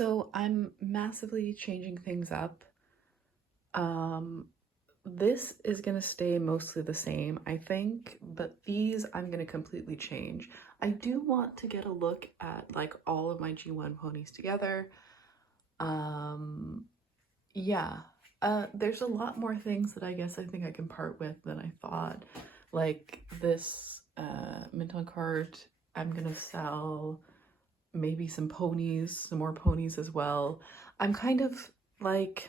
So I'm massively changing things up. Um, this is gonna stay mostly the same, I think, but these I'm gonna completely change. I do want to get a look at like all of my G1 ponies together. Um, yeah. There's a lot more things that I guess I think I can part with than I thought. Like this Minton cart, I'm gonna sell maybe some ponies, some more ponies as well. I'm kind of like,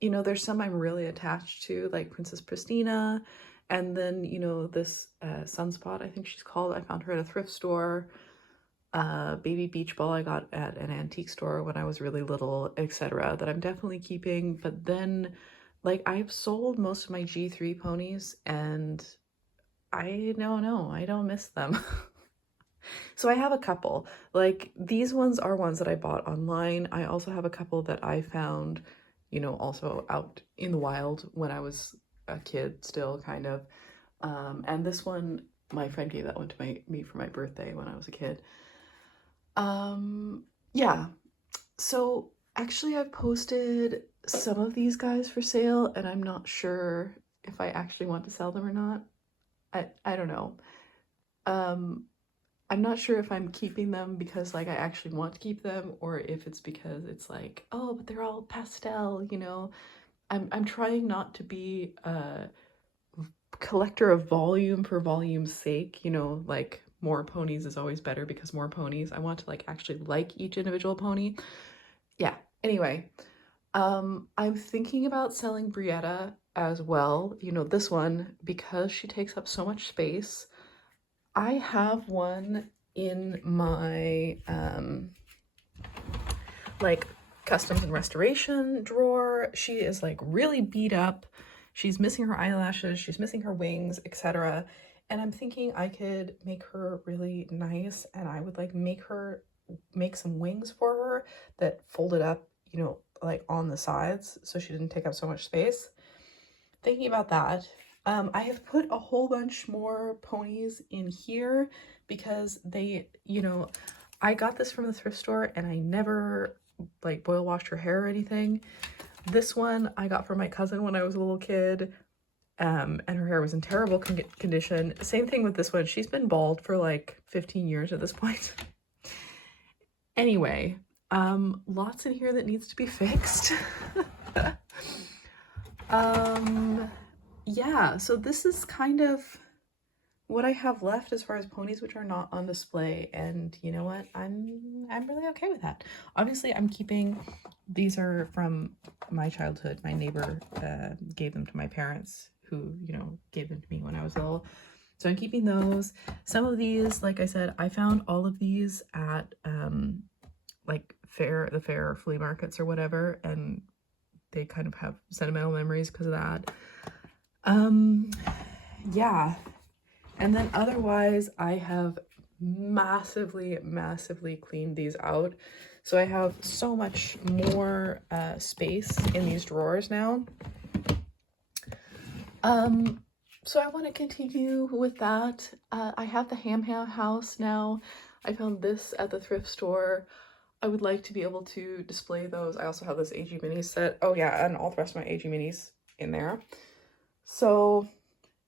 there's some I'm really attached to, like Princess Pristina, and then, this Sunspot, I think she's called. I found her at a thrift store. Baby Beach Ball I got at an antique store when I was really little, etc. That I'm definitely keeping. But then, like, I've sold most of my G3 ponies, and I don't know, I don't miss them. So I have a couple. Like these ones are ones that I bought online. I also have a couple that I found, also out in the wild when I was a kid still kind of. And this one, my friend gave that one to me for my birthday when I was a kid. Yeah. So actually I've posted some of these guys for sale and I'm not sure if I actually want to sell them or not. I don't know. Um, I'm not sure if I'm keeping them because like I actually want to keep them or if it's because it's like, oh, but they're all pastel. I'm trying not to be a collector of volume for volume's sake, like more ponies is always better because more ponies. I want to like actually like each individual pony. Yeah. Anyway, I'm thinking about selling Brietta as well. This one because she takes up so much space. I have one in my like customs and restoration drawer. She is like really beat up. She's missing her eyelashes, she's missing her wings, etc. And I'm thinking I could make her really nice and I would like make some wings for her that folded up, like on the sides so she didn't take up so much space. Thinking about that. I have put a whole bunch more ponies in here because I got this from the thrift store and I never like boil washed her hair or anything. This one I got from my cousin when I was a little kid, and her hair was in terrible condition. Same thing with this one. She's been bald for like 15 years at this point. Anyway, lots in here that needs to be fixed. um, yeah, so this is kind of what I have left as far as ponies which are not on display, and you know what, I'm really okay with that. Obviously I'm keeping, these are from my childhood. My neighbor gave them to my parents who gave them to me when I was little, so I'm keeping those. Some of these, like I said, I found all of these at like the fair flea markets or whatever, and they kind of have sentimental memories because of that. Yeah. And then otherwise, I have massively, massively cleaned these out. So I have so much more space in these drawers now. So I want to continue with that. I have the Ham Ham house now. I found this at the thrift store. I would like to be able to display those. I also have this AG Minis set. Oh yeah, and all the rest of my AG Minis in there. So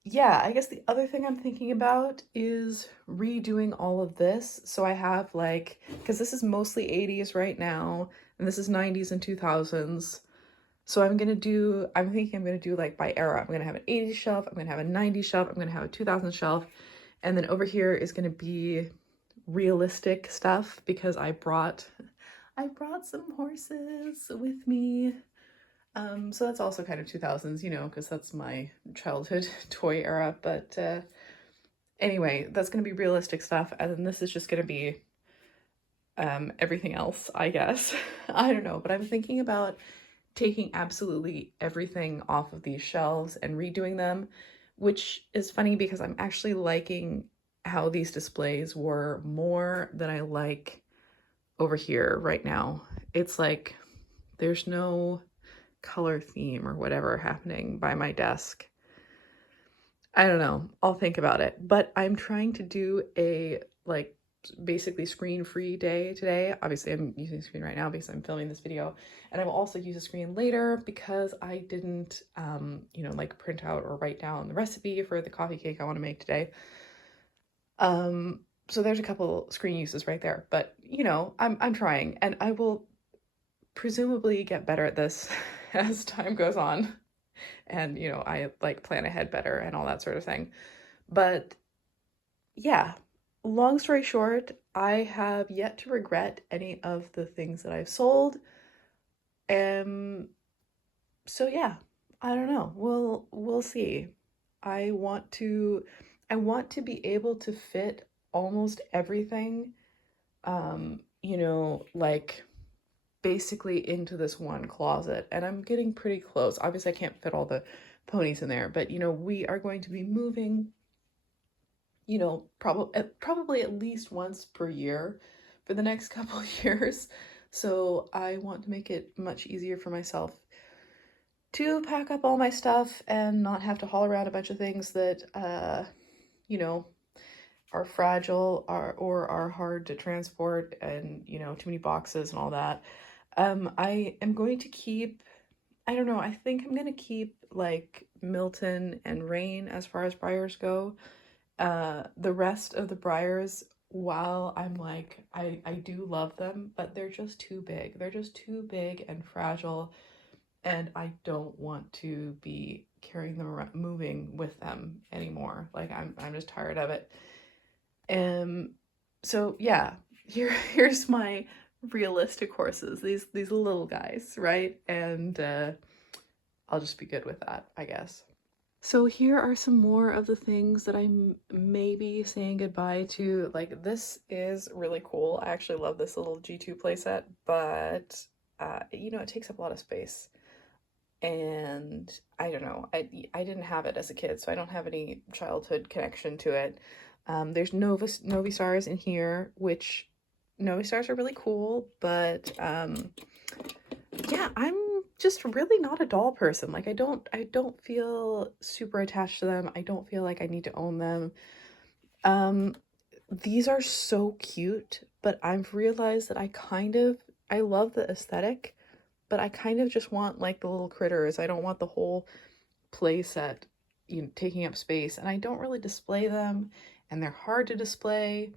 yeah, I guess the other thing I'm thinking about is redoing all of this. So I have like, because this is mostly 80s right now, and this is 90s and 2000s. So I'm thinking I'm gonna do like by era. I'm gonna have an 80s shelf, I'm gonna have a 90s shelf, I'm gonna have a 2000s shelf, and then over here is gonna be realistic stuff because I brought some horses with me. So that's also kind of 2000s, because that's my childhood toy era. But anyway, that's going to be realistic stuff. And then this is just going to be everything else, I guess. I don't know, but I'm thinking about taking absolutely everything off of these shelves and redoing them, which is funny because I'm actually liking how these displays were more than I like over here right now. It's like there's no color theme or whatever happening by my desk. I don't know. I'll think about it. But I'm trying to do a like basically screen-free day today. Obviously, I'm using a screen right now because I'm filming this video, and I will also use a screen later because I didn't, you know, like print out or write down the recipe for the coffee cake I want to make today. So there's a couple screen uses right there, but you know, I'm trying, and I will presumably get better at this as time goes on, and you know, I like plan ahead better and all that sort of thing. But yeah, long story short, I have yet to regret any of the things that I've sold. So yeah, I don't know. We'll see. I want to I want to be able to fit almost everything, you know, like basically into this one closet, and I'm getting pretty close. Obviously, I can't fit all the ponies in there, but you know, we are going to be moving, you know, probably at least once per year for the next couple of years. So I want to make it much easier for myself to pack up all my stuff and not have to haul around a bunch of things that, you know, are fragile or are hard to transport, and, you know, too many boxes and all that. I am going to keep, I don't know, I think I'm going to keep like Milton and Rain as far as Briars go. The rest of the Briars, while I'm like, I do love them, but they're just too big. They're just too big and fragile, and I don't want to be carrying them around, moving with them anymore. Like I'm just tired of it. So yeah, here's my realistic horses. These little guys, right? And I'll just be good with that, I guess. So here are some more of the things that I'm maybe saying goodbye to. Like, this is really cool. I actually love this little G2 playset, but you know, it takes up a lot of space. And I don't know, I didn't have it as a kid, so I don't have any childhood connection to it. There's Novi Stars in here, which Novi Stars are really cool, but yeah, I'm just really not a doll person. Like, I don't feel super attached to them. I don't feel like I need to own them. These are so cute, but I've realized that I love the aesthetic, but I kind of just want like the little critters. I don't want the whole play set, you know, taking up space, and I don't really display them, and they're hard to display.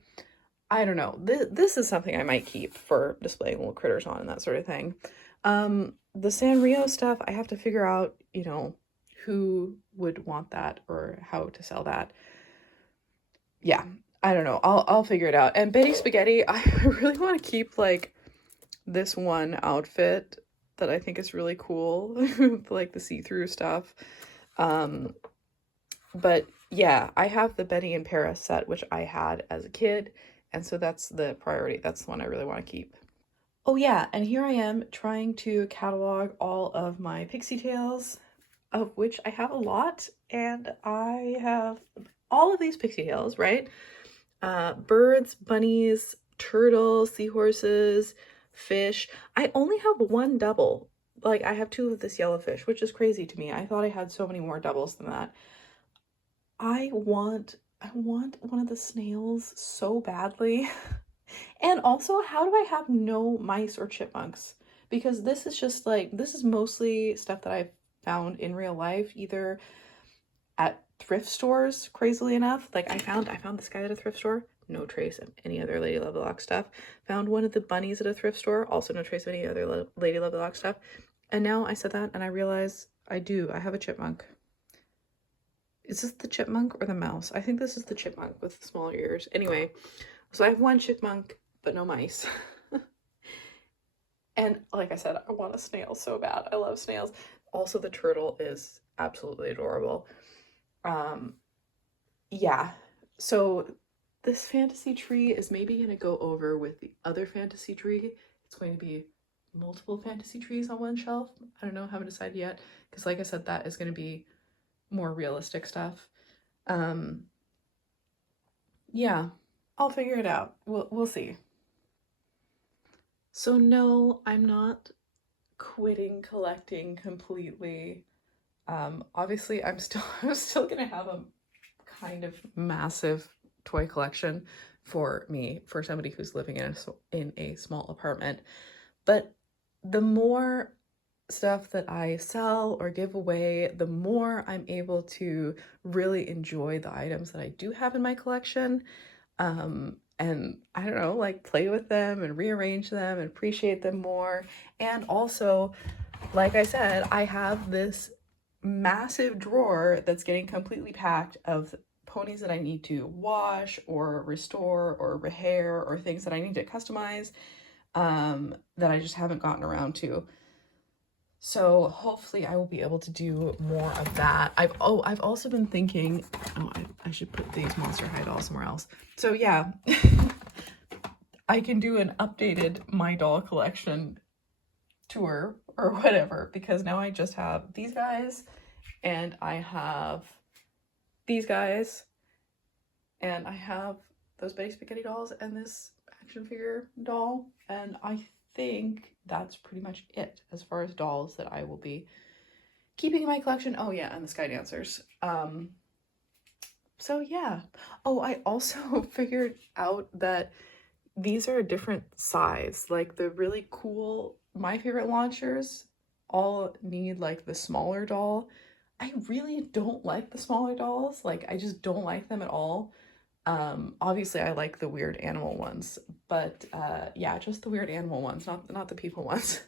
I don't know. This is something I might keep for displaying little critters on and that sort of thing. The Sanrio stuff, I have to figure out, you know, who would want that or how to sell that. Yeah, I don't know. I'll figure it out. And Betty Spaghetti, I really want to keep like this one outfit that I think is really cool, like the see-through stuff. But yeah, I have the Betty in Paris set, which I had as a kid, and so that's the priority. That's the one I really want to keep. Oh yeah, and here I am trying to catalog all of my Pixie Tales, of which I have a lot, and I have all of these Pixie Tales, right? Birds, bunnies, turtles, seahorses, fish. I only have one double. Like, I have two of this yellowfish, which is crazy to me. I thought I had so many more doubles than that. I want one of the snails so badly. And also, how do I have no mice or chipmunks? Because this is just like, this is mostly stuff that I've found in real life, either at thrift stores, crazily enough. Like, I found this guy at a thrift store, no trace of any other Lady Lovelock stuff. Found one of the bunnies at a thrift store, also no trace of any other Lady Lovelock stuff. And now I said that and I realize I have a chipmunk. Is this the chipmunk or the mouse? I think this is the chipmunk with the smaller ears. Anyway, so I have one chipmunk, but no mice. And like I said, I want a snail so bad. I love snails. Also, the turtle is absolutely adorable. Yeah, so this fantasy tree is maybe going to go over with the other fantasy tree. It's going to be multiple fantasy trees on one shelf. I don't know, haven't decided yet, because like I said, that is going to be more realistic stuff. Yeah, I'll figure it out. We'll see. So no, I'm not quitting collecting completely. Obviously I'm still gonna have a kind of massive toy collection for me, for somebody who's living in a small apartment. But the more stuff that I sell or give away, the more I'm able to really enjoy the items that I do have in my collection. And I don't know, like play with them and rearrange them and appreciate them more. And also, like I said, I have this massive drawer that's getting completely packed of ponies that I need to wash or restore or rehair or things that I need to customize, that I just haven't gotten around to. So hopefully I will be able to do more of that. I've also been thinking, I should put these Monster High dolls somewhere else. So yeah, I can do an updated My Doll collection tour or whatever, because now I just have these guys and I have these guys and I have those Betty Spaghetti dolls and this action figure doll, and I think that's pretty much it as far as dolls that I will be keeping in my collection. Oh yeah, and the Sky Dancers. So yeah. Oh, I also figured out that these are a different size. Like the really cool My Favorite launchers all need like the smaller doll. I really don't like the smaller dolls. Like I just don't like them at all. Obviously I like the weird animal ones, but yeah, just the weird animal ones, not the people ones.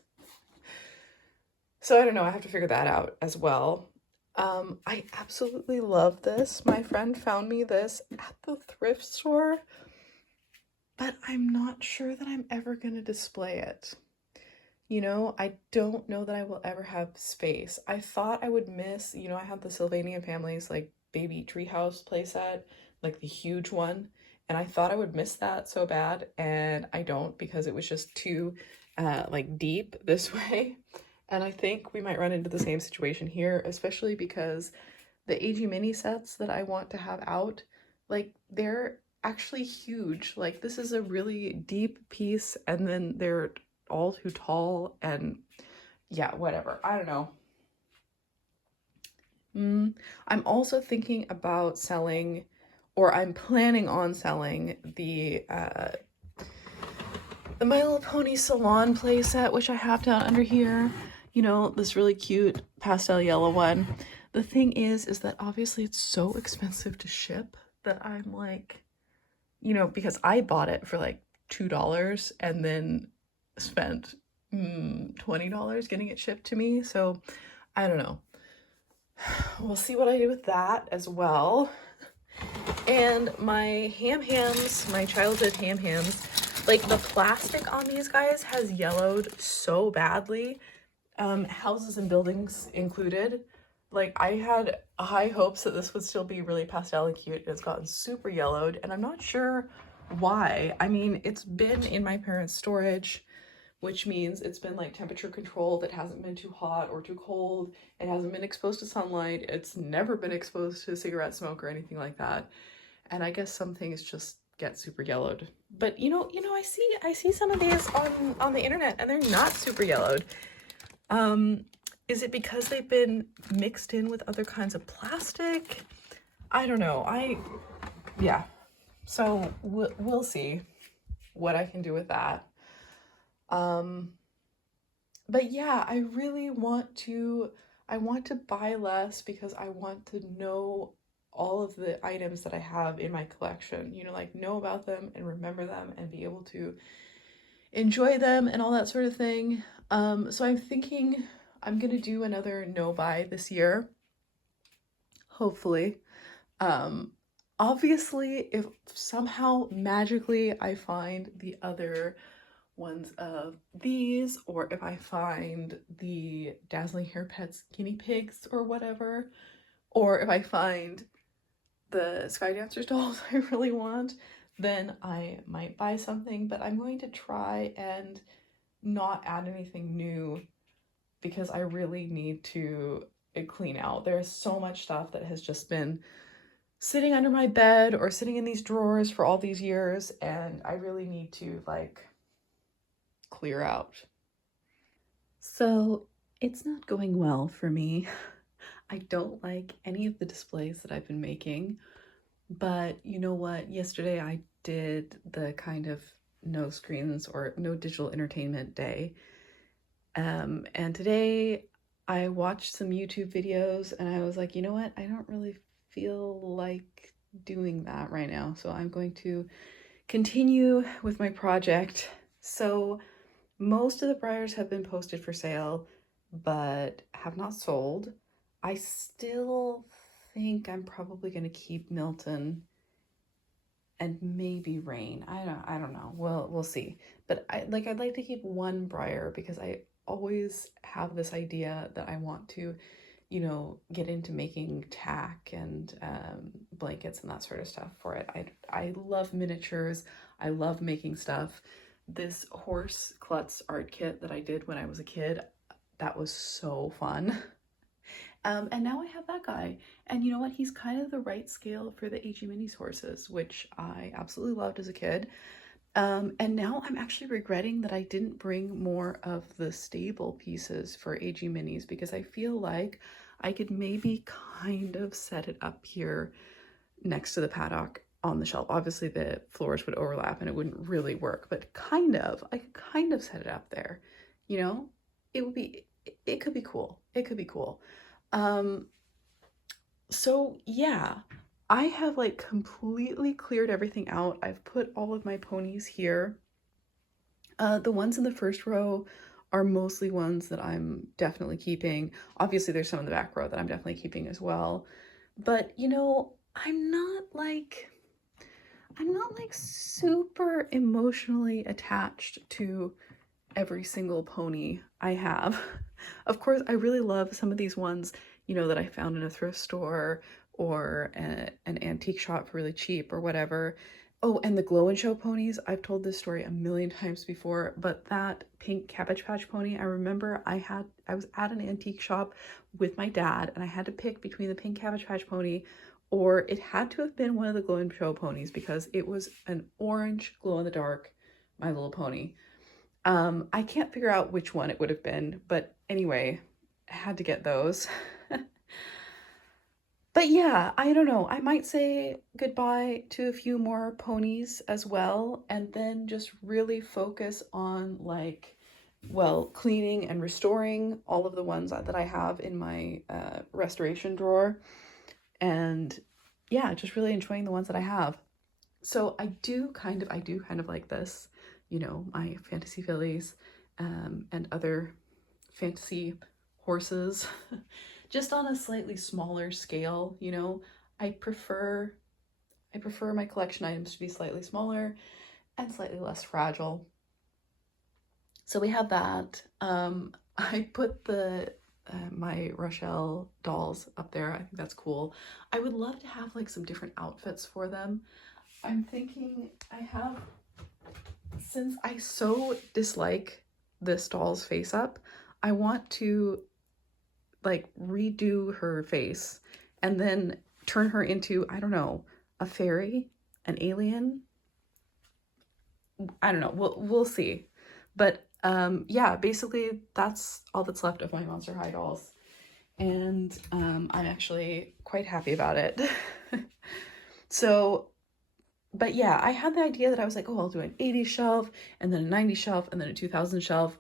So I don't know, I have to figure that out as well. I absolutely love this. My friend found me this at the thrift store, but I'm not sure that I'm ever gonna display it. You know, I don't know that I will ever have space. I thought I would miss, you know, I had the Sylvanian Families like baby treehouse playset, like the huge one, and I thought I would miss that so bad, and I don't, because it was just too like deep this way. And I think we might run into the same situation here, especially because the AG mini sets that I want to have out, like they're actually huge. Like this is a really deep piece, and then they're all too tall, and yeah, whatever. I don't know. I'm also thinking about selling, or I'm planning on selling the My Little Pony Salon playset, which I have down under here. You know, this really cute pastel yellow one. The thing is that obviously it's so expensive to ship that I'm like, you know, because I bought it for like $2 and then spent $20 getting it shipped to me. So I don't know. We'll see what I do with that as well. And my hams, my childhood hams, like the plastic on these guys has yellowed so badly, houses and buildings included. Like I had high hopes that this would still be really pastel and cute, and it's gotten super yellowed, and I'm not sure why. I mean, it's been in my parents' storage, which means it's been like temperature controlled. It hasn't been too hot or too cold. It hasn't been exposed to sunlight. It's never been exposed to cigarette smoke or anything like that. And I guess some things just get super yellowed. But you know, I see some of these on the internet and they're not super yellowed. Is it because they've been mixed in with other kinds of plastic? I don't know. Yeah. So we'll see what I can do with that. But yeah, I really want to buy less because I want to know all of the items that I have in my collection, you know, like know about them and remember them and be able to enjoy them and all that sort of thing. So I'm thinking I'm gonna do another no buy this year, hopefully. Obviously, if somehow magically I find the other ones of these, or if I find the Dazzling Hair Pets guinea pigs or whatever, or if I find the Sky Dancers dolls I really want, then I might buy something, but I'm going to try and not add anything new because I really need to clean out. There's so much stuff that has just been sitting under my bed or sitting in these drawers for all these years, and I really need to like clear out. So it's not going well for me. I don't like any of the displays that I've been making, but you know what? Yesterday I did the kind of no screens or no digital entertainment day. And today I watched some YouTube videos and I was like, you know what? I don't really feel like doing that right now. So I'm going to continue with my project. So most of the briars have been posted for sale, but have not sold. I still think I'm probably going to keep Milton and maybe Rain. I don't know. We'll see. But I'd like to keep one briar because I always have this idea that I want to, you know, get into making tack and blankets and that sort of stuff for it. I love miniatures. I love making stuff. This horse klutz art kit that I did when I was a kid, that was so fun. And now I have that guy. And you know what? He's kind of the right scale for the AG Minis horses, which I absolutely loved as a kid. And now I'm actually regretting that I didn't bring more of the stable pieces for AG Minis because I feel like I could maybe kind of set it up here next to the paddock on the shelf. Obviously the floors would overlap and it wouldn't really work, but I could kind of set it up there, you know? It could be cool. It could be cool. So yeah, I have like completely cleared everything out. I've put all of my ponies here. The ones in the first row are mostly ones that I'm definitely keeping. Obviously there's some in the back row that I'm definitely keeping as well. But you know, I'm not like super emotionally attached to every single pony I have. Of course, I really love some of these ones, you know, that I found in a thrift store or an antique shop for really cheap or whatever. Oh, and the Glow and Show ponies, I've told this story a million times before, but that pink Cabbage Patch pony, I remember I was at an antique shop with my dad and I had to pick between the pink Cabbage Patch pony or it had to have been one of the Glow and Show ponies because it was an orange glow in the dark My Little Pony. I can't figure out which one it would have been, but anyway, I had to get those. But yeah, I don't know. I might say goodbye to a few more ponies as well, and then just really focus on like, well, cleaning and restoring all of the ones that I have in my restoration drawer. And yeah, just really enjoying the ones that I have. So I do kind of like this, you know, my fantasy fillies and other fantasy horses, just on a slightly smaller scale, you know. I prefer my collection items to be slightly smaller and slightly less fragile. So we have that. I put the my Rochelle dolls up there. I think that's cool. I would love to have like some different outfits for them. I'm thinking since I so dislike this doll's face up, I want to like redo her face and then turn her into, I don't know, a fairy, an alien. I don't know. We'll see. But yeah, basically that's all that's left of my Monster High dolls. And I'm actually quite happy about it. So, but yeah, I had the idea that I was like, oh, I'll do an 80s shelf and then a 90s shelf and then a 2000 shelf.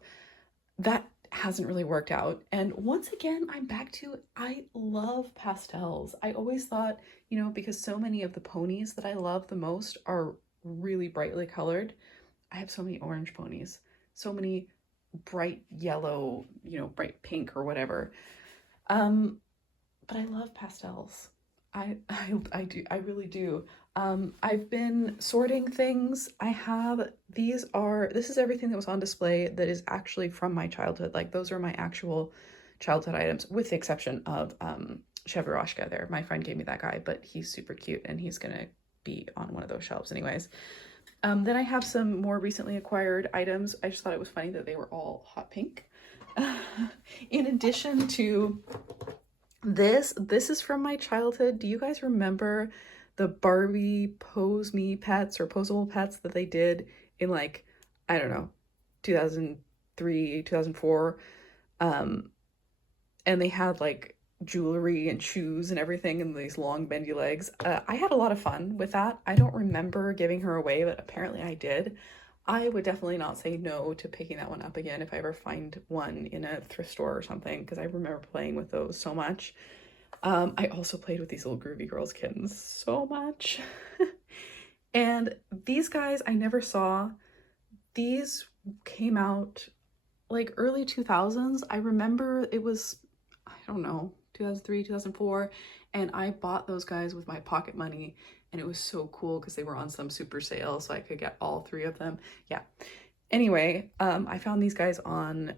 That hasn't really worked out. And once again, I'm back to, I love pastels. I always thought, you know, because so many of the ponies that I love the most are really brightly colored. I have so many orange ponies, so many bright yellow, you know, bright pink or whatever. But I love pastels. I really do. I've been sorting things. This is everything that was on display that is actually from my childhood. Like those are my actual childhood items, with the exception of Chevrashka there. My friend gave me that guy, but he's super cute and he's gonna be on one of those shelves anyways. Then I have some more recently acquired items. I just thought it was funny that they were all hot pink. In addition to this is from my childhood. Do you guys remember the Barbie Pose Me pets or Poseable pets that they did in like, I don't know, 2003, 2004? And they had like jewelry and shoes and everything and these long bendy legs. I had a lot of fun with that. I don't remember giving her away, but apparently I did. I would definitely not say no to picking that one up again if I ever find one in a thrift store or something, because I remember playing with those so much. I also played with these little Groovy Girls kittens so much. And these guys I never saw. These came out like early 2000s. I remember it was, I don't know, 2003, 2004, and I bought those guys with my pocket money, and it was so cool because they were on some super sale, so I could get all three of them. Yeah. Anyway, I found these guys on,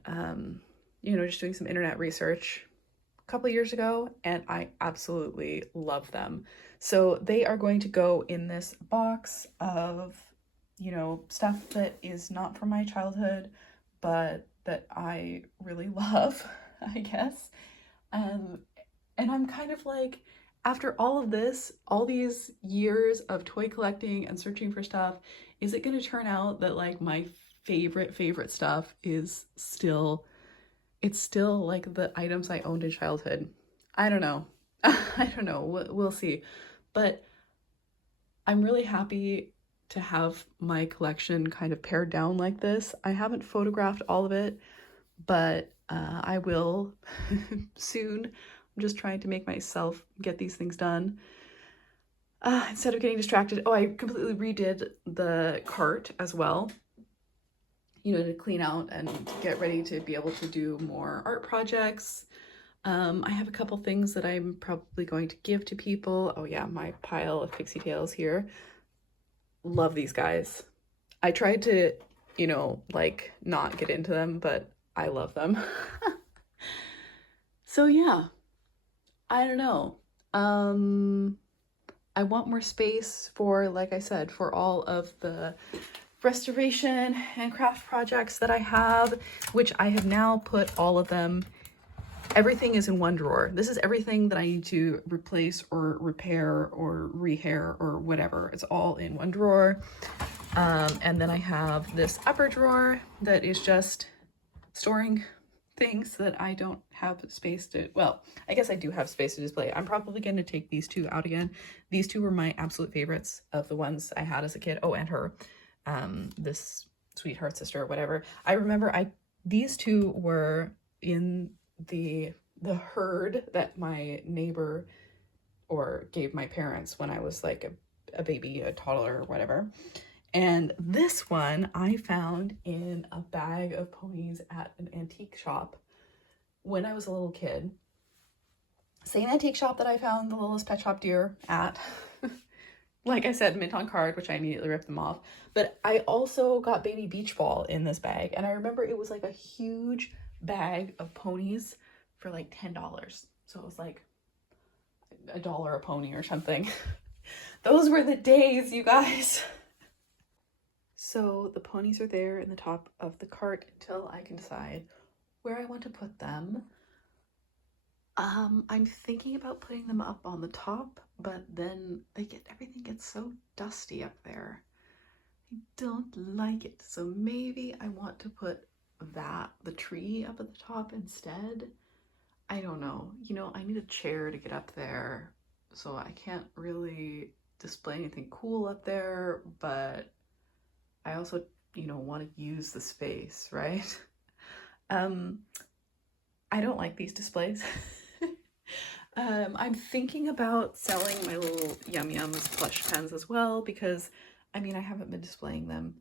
just doing some internet research a couple years ago, and I absolutely love them. So they are going to go in this box of, stuff that is not from my childhood, but that I really love, I guess. And I'm kind of like, after all of this, all these years of toy collecting and searching for stuff, is it going to turn out that like my favorite stuff is still, it's still like the items I owned in childhood? I don't know. I don't know. We'll see. But I'm really happy to have my collection kind of pared down like this. I haven't photographed all of it, but I will soon. I'm just trying to make myself get these things done instead of getting distracted. Oh, I completely redid the cart as well, to clean out and get ready to be able to do more art projects. I have a couple things that I'm probably going to give to people. Oh yeah, my pile of Pixie Tales here. Love these guys. I tried to, like not get into them, but I love them. So yeah, I don't know. I want more space for, like I said, for all of the restoration and craft projects that I have, which I have now put all of them. Everything is in one drawer. This is everything that I need to replace or repair or rehair or whatever. It's all in one drawer. And then I have this upper drawer that is just storing things that I don't have space to, well, I guess I do have space to display. I'm probably going to take these two out again. These two were my absolute favorites of the ones I had as a kid. Oh, and her, this sweetheart sister or whatever. I remember these two were in the herd that my neighbor or gave my parents when I was like a baby, a toddler or whatever. And this one I found in a bag of ponies at an antique shop when I was a little kid. Same antique shop that I found the Littlest Pet Shop deer at. Like I said, mint on card, which I immediately ripped them off. But I also got Baby Beach Ball in this bag. And I remember it was like a huge bag of ponies for like $10. So it was like $1 a pony or something. Those were the days, you guys. So the ponies are there in the top of the cart until I can decide where I want to put them. I'm thinking about putting them up on the top, but then everything gets so dusty up there. I don't like it. So maybe I want to put the tree up at the top instead. I don't know. I need a chair to get up there, so I can't really display anything cool up there, but I also, want to use the space, right? I don't like these displays. I'm thinking about selling my little Yum Yums plush pens as well, because I haven't been displaying them.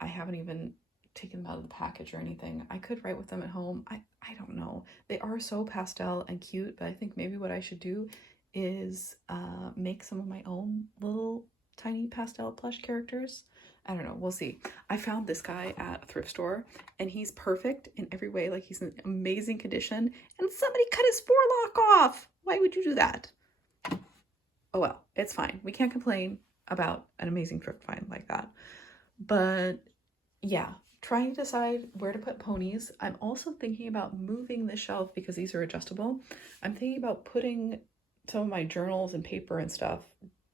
I haven't even taken them out of the package or anything. I could write with them at home. I don't know. They are so pastel and cute, but I think maybe what I should do is make some of my own little tiny pastel plush characters. I don't know. We'll see. I found this guy at a thrift store, and he's perfect in every way. Like, he's in amazing condition, and somebody cut his forelock off. Why would you do that? Oh well, it's fine. We can't complain about an amazing thrift find like that. But yeah, trying to decide where to put ponies. I'm also thinking about moving the shelf because these are adjustable. I'm thinking about putting some of my journals and paper and stuff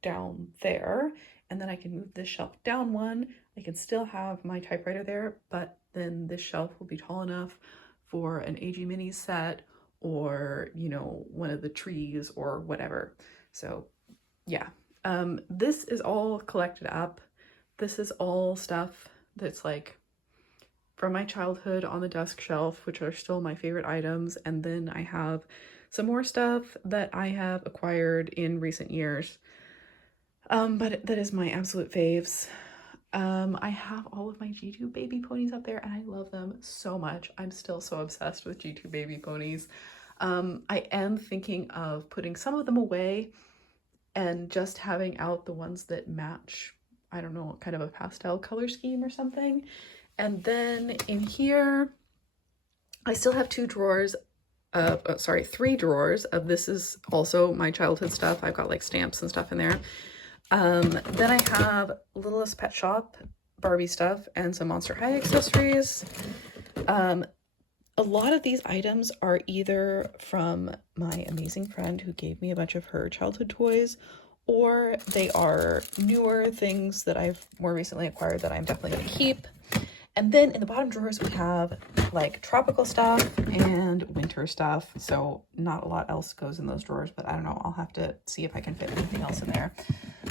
down there, and then I can move this shelf down one. I can still have my typewriter there, but then this shelf will be tall enough for an AG Minis set or, you know, one of the trees or whatever. So yeah, this is all collected up. This is all stuff that's like from my childhood on the desk shelf, which are still my favorite items. And then I have some more stuff that I have acquired in recent years. But that is my absolute faves. I have all of my G2 baby ponies up there and I love them so much. I'm still so obsessed with G2 baby ponies. I am thinking of putting some of them away and just having out the ones that match, I don't know, kind of a pastel color scheme or something. And then in here, I still have three drawers of this is also my childhood stuff. I've got like stamps and stuff in there. Then I have Littlest Pet Shop Barbie stuff and some Monster High accessories. A lot of these items are either from my amazing friend who gave me a bunch of her childhood toys, or they are newer things that I've more recently acquired that I'm definitely going to keep. And then in the bottom drawers, we have like tropical stuff and winter stuff. So not a lot else goes in those drawers, but I don't know. I'll have to see if I can fit anything else in there.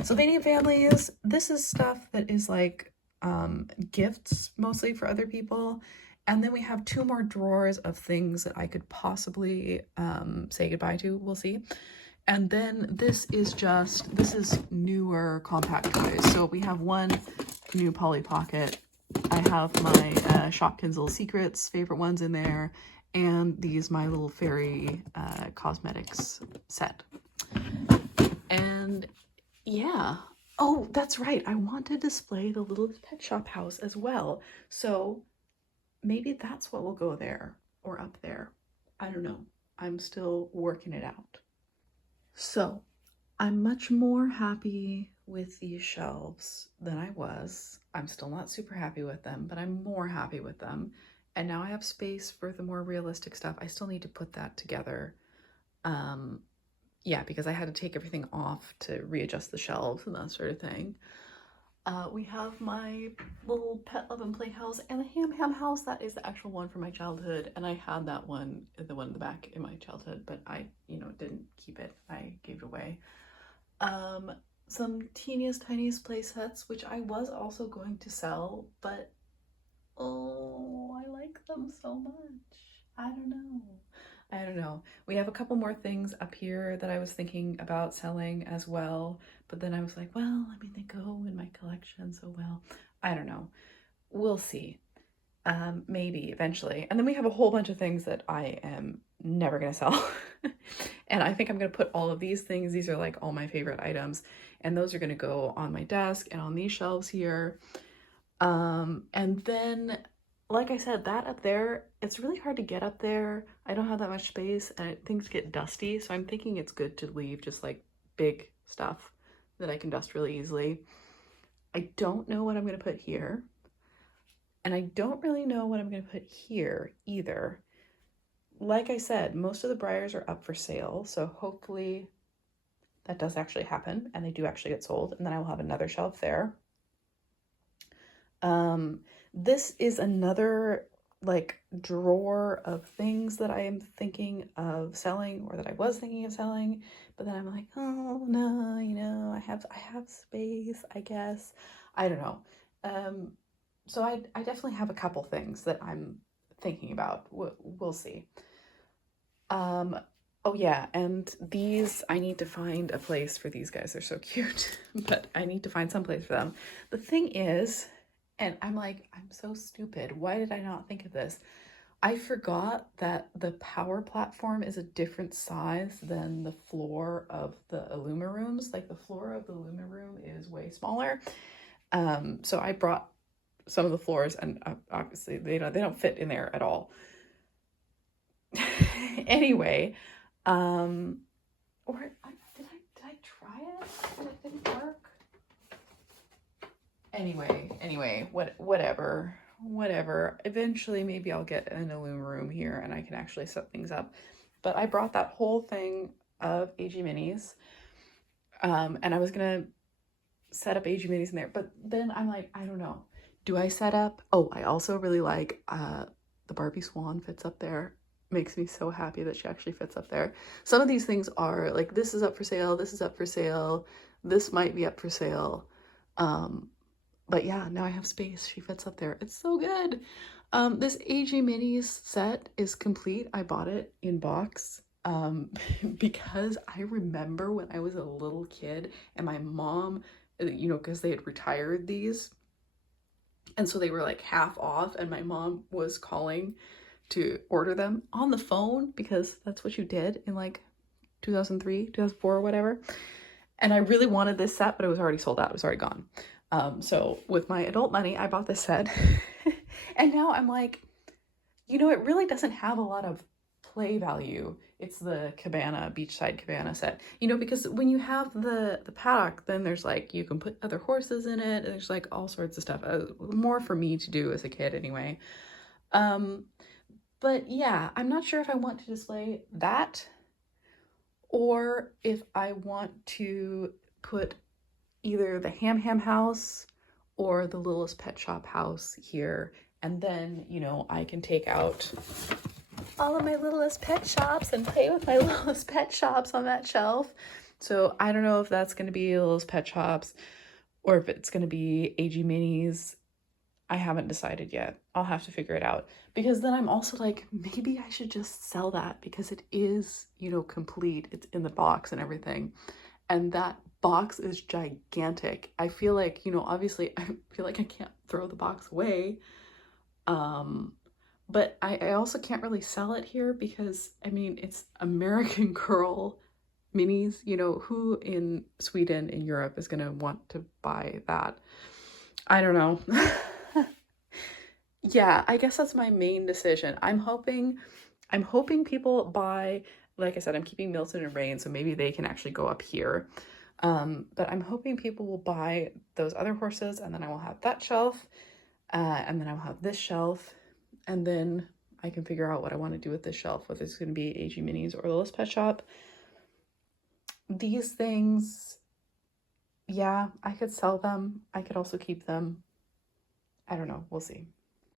Sylvania Families, this is stuff that is like gifts mostly for other people. And then we have two more drawers of things that I could possibly say goodbye to. We'll see. And then this is newer compact toys. So we have one new Polly Pocket. I have my Shopkins Little Secrets favorite ones in there, and these My Little Fairy cosmetics set. And yeah. Oh, that's right. I want to display the Littlest Pet Shop house as well. So maybe that's what will go there or up there. I don't know. I'm still working it out. So I'm much more happy with these shelves than I was. I'm still not super happy with them, but I'm more happy with them. And now I have space for the more realistic stuff. I still need to put that together. Yeah, because I had to take everything off to readjust the shelves and that sort of thing. We have my little Pet Love and Play house and the Ham Ham house. That is the actual one from my childhood. And I had that one, the one in the back in my childhood, but I, didn't keep it. I gave it away. Some Teeniest Tiniest play sets, which I was also going to sell, but oh, I like them so much. I don't know. We have a couple more things up here that I was thinking about selling as well, but then I was like, well, I mean, they go in my collection so well. I don't know. We'll see. Maybe eventually. And then we have a whole bunch of things that I am never gonna sell. And I think I'm gonna put all of these things, these are like all my favorite items, and those are gonna go on my desk and on these shelves here. And then, like I said, that up there, it's really hard to get up there. I don't have that much space and things get dusty, so I'm thinking it's good to leave just like big stuff that I can dust really easily. I don't know what I'm gonna put here. And I don't really know what I'm going to put here either. Like I said, most of the Breyers are up for sale, so hopefully that does actually happen and they do actually get sold, and then I will have another shelf there. This is another like drawer of things that I am thinking of selling, or that I was thinking of selling, but then I'm like, oh no, I have space, I guess. I don't know. So I definitely have a couple things that I'm thinking about. We'll see. Oh yeah, and these, I need to find a place for these guys. They're so cute, but I need to find some place for them. The thing is, and I'm like, I'm so stupid. Why did I not think of this? I forgot that the power platform is a different size than the floor of the Illuma rooms. Like the floor of the Illuma room is way smaller. So I brought some of the floors, and obviously they don't fit in there at all. Anyway, or did I try it and it didn't work? Anyway, whatever. Eventually, maybe I'll get an Illuma room here and I can actually set things up. But I brought that whole thing of AG Minis, and I was gonna set up AG Minis in there, but then I'm like, I don't know. Do I set up? Oh, I also really like the Barbie Swan fits up there. makes me so happy that she actually fits up there. Some of these things are like, this is up for sale, this is up for sale, this might be up for sale. But yeah, now I have space. She fits up there. It's so good. This AG Minis set is complete. I bought it in box because I remember when I was a little kid and my mom, you know, because they had retired these, and so they were like half off, and my mom was calling to order them on the phone because that's what you did in like 2003, 2004 or whatever. And I really wanted this set, but it was already sold out. It was already gone. So with my adult money, I bought this set. And now I'm like, you know, it really doesn't have a lot of play value. It's the Cabana, Beachside Cabana set. You know, because when you have the paddock, then there's like, you can put other horses in it. And there's like all sorts of stuff. More for me to do as a kid anyway. But yeah, I'm not sure if I want to display that or if I want to put either the Ham Ham house or the Littlest Pet Shop house here. And then, you know, I can take out all of my Littlest Pet Shops and play with my Littlest Pet Shops on that shelf. So I don't know if that's going to be Littlest Pet Shops or if it's going to be AG Minis. I haven't decided yet. I'll have to figure it out. Because then I'm also like, maybe I should just sell that because it is, you know, complete. It's in the box and everything. And that box is gigantic. I feel like, you know, obviously I feel like I can't throw the box away. But I also can't really sell it here because, I mean, it's American Girl minis. You know, who in Sweden, in Europe, is going to want to buy that? I don't know. Yeah, I guess that's my main decision. I'm hoping people buy, like I said, I'm keeping Milton and Rain, so maybe they can actually go up here. But I'm hoping people will buy those other horses, and then I will have that shelf, and then I will have this shelf, and then I can figure out what I want to do with this shelf, whether it's going to be AG Minis or Littlest Pet Shop. These things, yeah, I could sell them. I could also keep them. I don't know. We'll see.